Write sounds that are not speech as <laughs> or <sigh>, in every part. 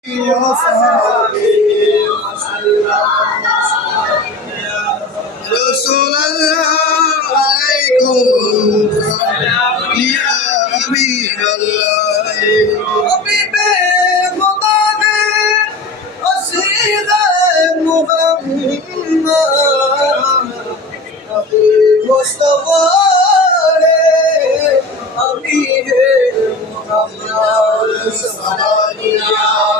رسول पियो से रसोल गोे असी रोग अभी मोसव रे अमी हसविया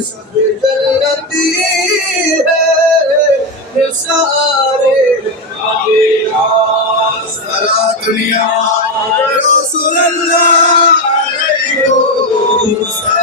सभी हारे भल सु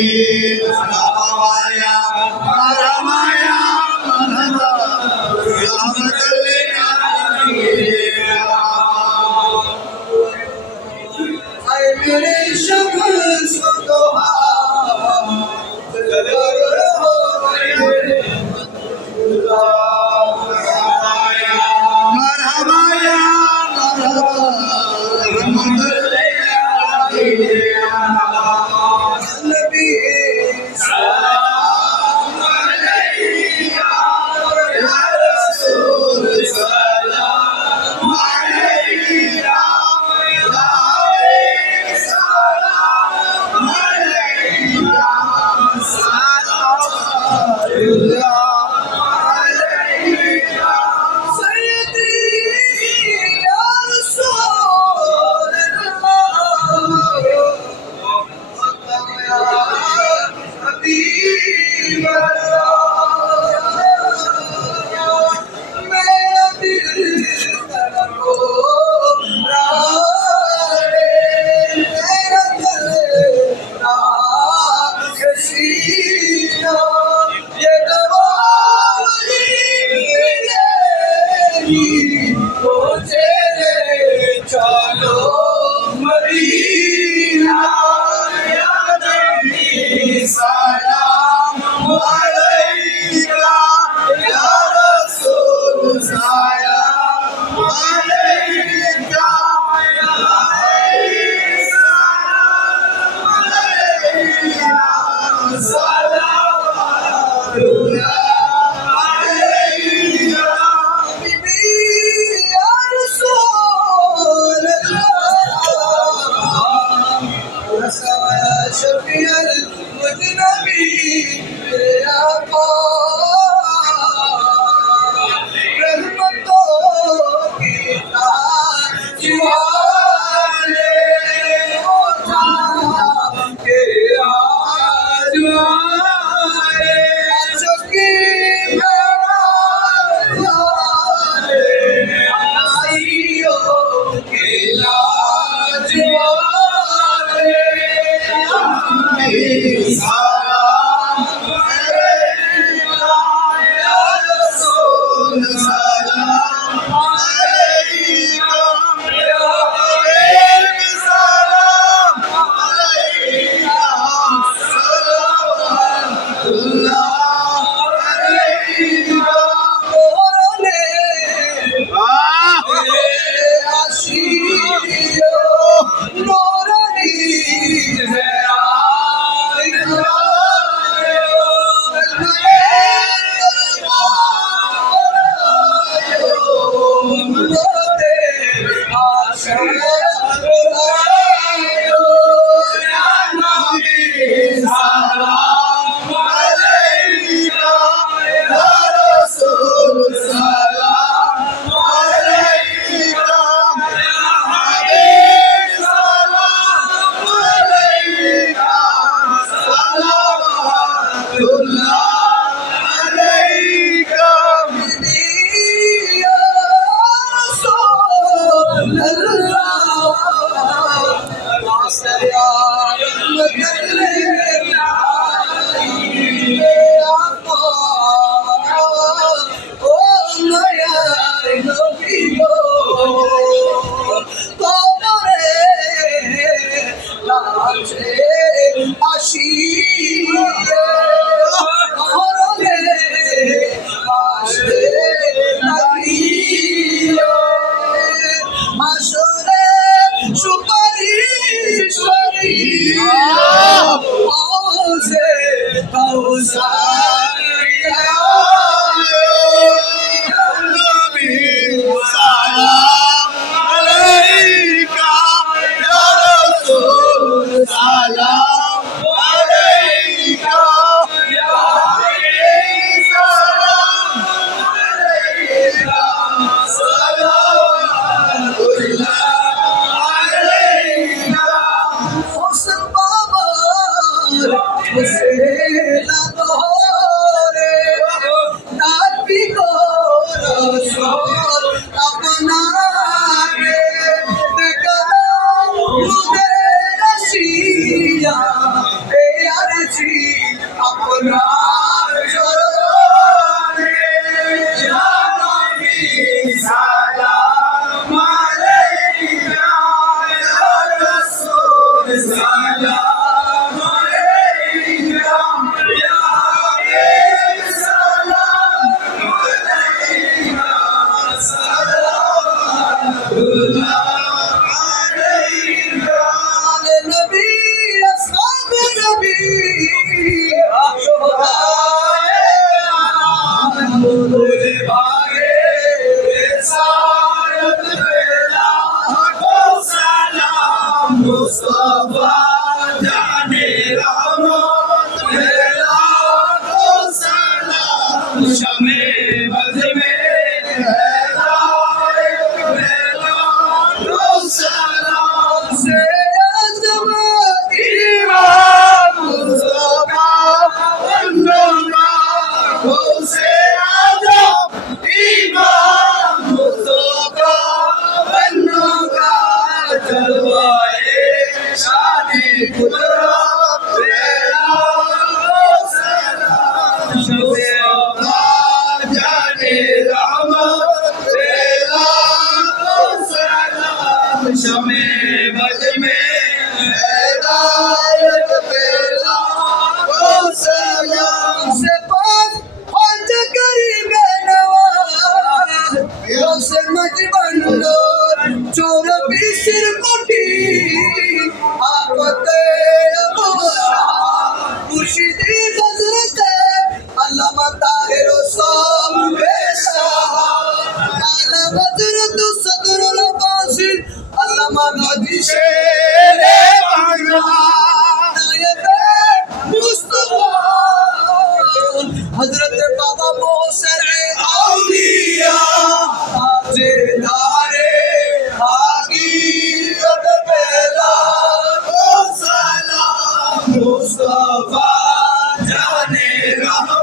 Ramaya, Ramaya, Ramaya, Ramaya, 嗯。<laughs> Jesus. So so ah! Um, <laughs> शमे बजमे है Chame, vai ter medo. Mais... حضرت بابا موسر آ گیا آپ آ گیا موسرا گسوا جانے رہا